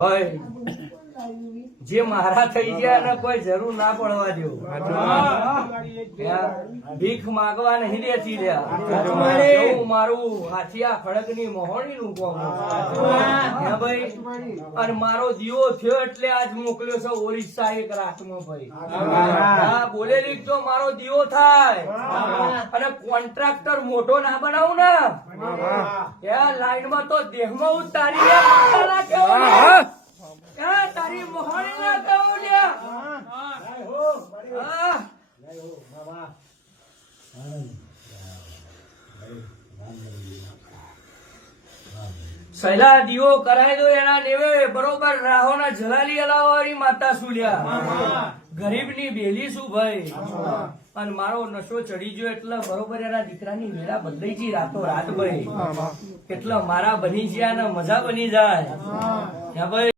ભાઈ જે મારા થઈ ગયા ને કોઈ જરૂર ના પડવા દેવું ભીખ માગવા નહીં દેતી રહ્યા મારું હાથિયા ખડક ની મોહણી નું કોમ ભાઈ અને મારો દીવો થયો એટલે આજ મોકલ્યો છે ઓરિસ્સા એક રાતમાં ભાઈ હા બોલેલી તો મારો દીવો થાય અને કોન્ટ્રાક્ટર મોટો ના બનાવું ને લાઈન માં તો દેહમાં ઉતારી તારી મોહણી ના કહું સહેલા દીવો કરાય દો એના નેવે બરોબર રાહો ના જલાલી અલાવારી માતા સુલ્યા ગરીબ ની બેલી શું ભાઈ અને મારો નશો ચડી ગયો એટલે બરોબર એના દીકરાની વેળા બદલાઈ ગઈ રાતો રાત ભાઈ એટલે મારા બની ગયા ને મજા બની જાય ભાઈ